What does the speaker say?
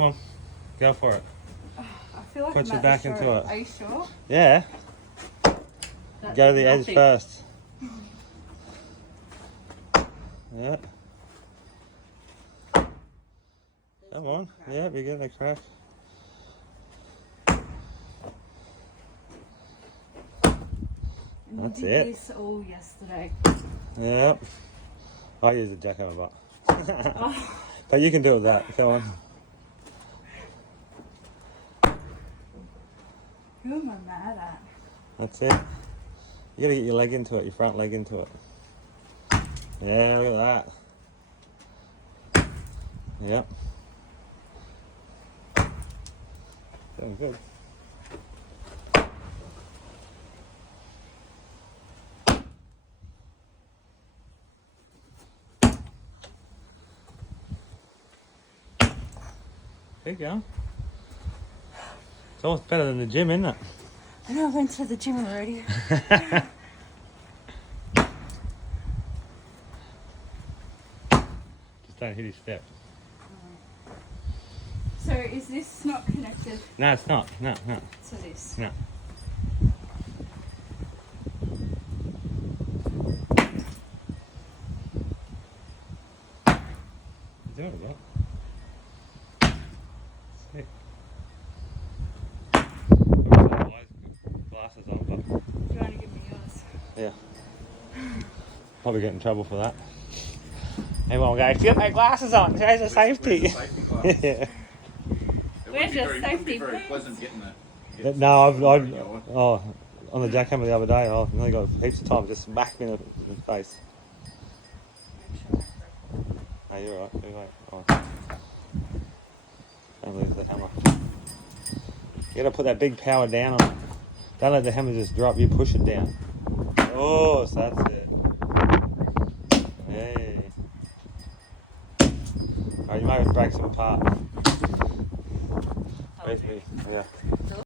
Come on. Go for it. I feel like Put I'm your at back the into show. it. Are you sure? Yeah. That Go to did the edge nothing. first. Yeah. Come on. Yeah, you're getting a crack. And That's you did it. this all yesterday. Yep. I use a jackhammer, but Oh, but you can do it with that. Come on. who am I mad at? That's it. You gotta get your leg into it, your front leg into it. Yeah, look at that. Yep. Doing good. There you go. It's almost better than the gym, isn't it? I know I went to the gym already. Just don't hit his step. So is this not connected No, it's not. No. to this? No. There we go. Sick. Glasses on, but Do you want to give me yours? yeah. Probably get in trouble for that. Everyone will go, get my glasses on, there's a safety. Where's the safety glass? Yeah. Where's your It wouldn't be safety very boots? pleasant getting that. No, I've oh, on the jackhammer the other day, I nearly got heaps of time, just smacked me in the face. Oh, you're right, you're right. Oh. Don't lose the hammer. You gotta put that big power down on it. Don't let the hammer just drop, you push it down. Oh, so that's it. Hey. Alright, you might break some apart. Wait for me. Yeah.